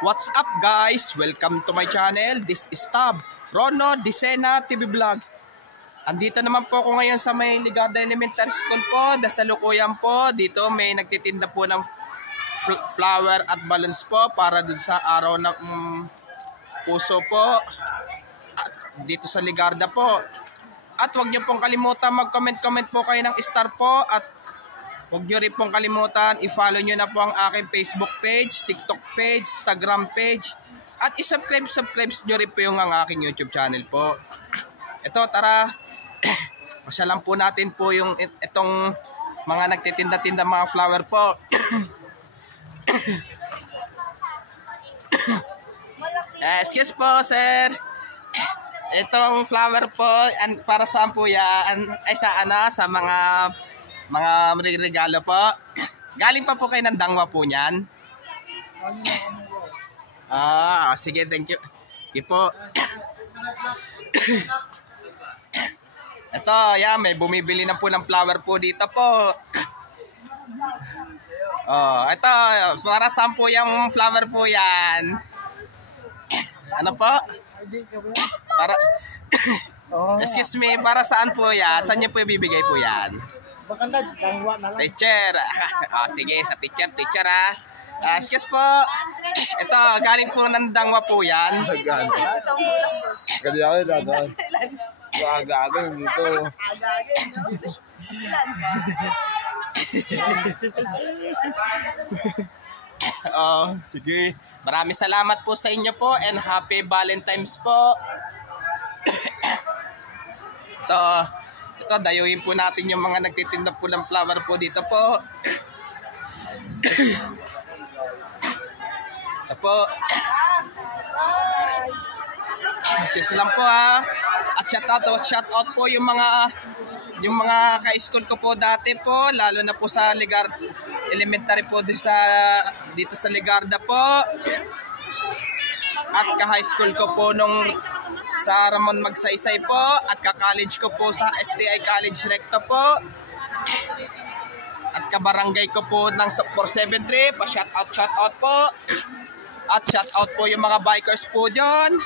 What's up guys? Welcome to my channel. This is Tab, Rono Disena TV Vlog. Andito naman po ako ngayon sa may Ligarda Elementary School po. Dasalukuyan po. Dito may nagtitinda po ng flower at balloons po para dun sa araw ng puso po. At dito sa Ligarda po. At huwag niyo pong kalimutan mag-comment po kayo ng star po. At huwag niyo rin pong kalimutan, i-follow niyo na po ang aking Facebook page, TikTok page, Instagram page. At i-subscribe niyo rin po yung ang aking YouTube channel po. Ito, tara. Masyalan po natin po yung itong mga nagtitinda-tinda mga flower po. Excuse po, sir. Itong flower po, para saan po yan? Ay, sa mga regalo po. Galing pa po kayo ng Dangwa po niyan. Sige, thank you. Sige po. Ito, yan, may bumibili na po ng flower po dito po. Ito, para saan po yung flower po yan? Ano po? Para excuse me, para saan po yan? Saan niyo po ibibigay po yan? Teacher. Sige, sa teacher ha. Excuse po. Ito, galing po ng Dangwa po yan. Kaya ako dadaan. Aga-aga dito. Sige. Maraming salamat po sa inyo po and happy Valentine's po. Ito, dayuhin po natin yung mga nagtitinda po ng flower po dito po. Ito po. Sis lang po ha. At shout out po yung mga ka-school ko po dati po, lalo na po sa Ligarda Elementary po dito sa Ligarda po. At ka-high school ko po nung sa Ramon Magsaysay po, at ka-college ko po sa STI College Recto po. At ka-barangay ko po ng 473, shout out po. At shout out po yung mga bikers po dyan.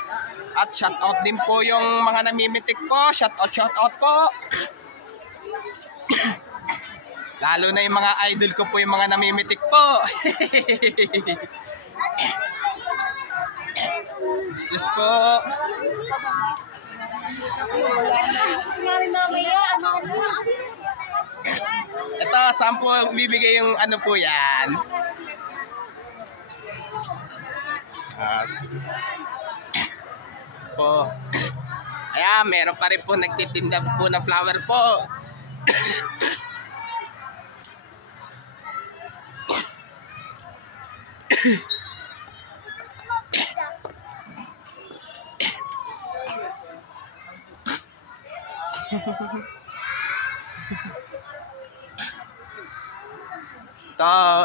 At shout out din po yung mga namimitik po. Shout out po. Lalo na yung mga idol ko po yung mga namimitik po. Excuse po. Ito, saan po bibigay yung ano po yan? Po. Ayan, meron pa rin po nagtitinda po ng flower po.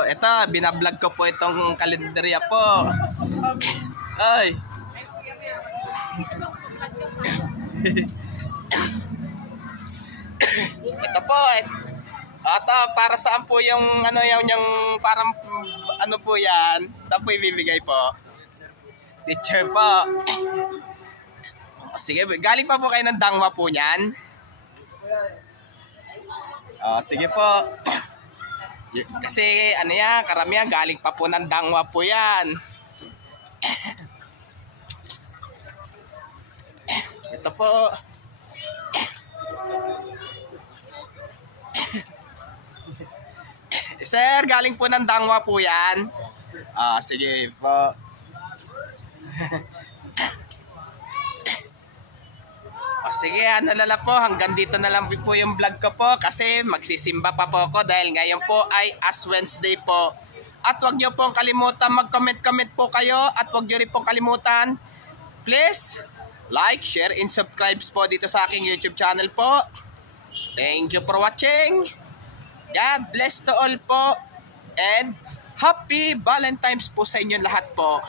Ito, binablog ko po itong kalendarya po. Ay. Ito po, para saan po yung yung parang ano po yan? Saan po ibibigay po? Teacher po. Sige, galing pa po kayo ng Dangwa po niyan? Sige po. Kasi yan, karamihan galing pa po ng Dangwa po yan. Ito po. Sir, galing po ng Dangwa po yan. Sige po. Sige, po, hanggang dito na lang po yung vlog ko po kasi magsisimba pa po ako dahil ngayon po ay Ash Wednesday po. At huwag niyo pong kalimutan mag-comment po kayo at huwag niyo rin pong kalimutan, please like, share, and subscribe po dito sa aking YouTube channel po. Thank you for watching. God bless to all po and happy Valentine's po sa inyo lahat po.